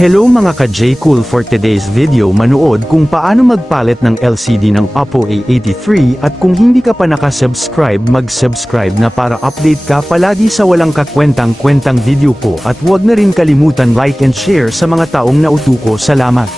Hello mga ka-J Cool, for today's video manood kung paano magpalit ng LCD ng Oppo A83 at kung hindi ka pa nakasubscribe mag-subscribe na para update ka palagi sa walang kakwentang-kwentang video ko at huwag na rin kalimutan like and share sa mga taong nautuko. Salamat.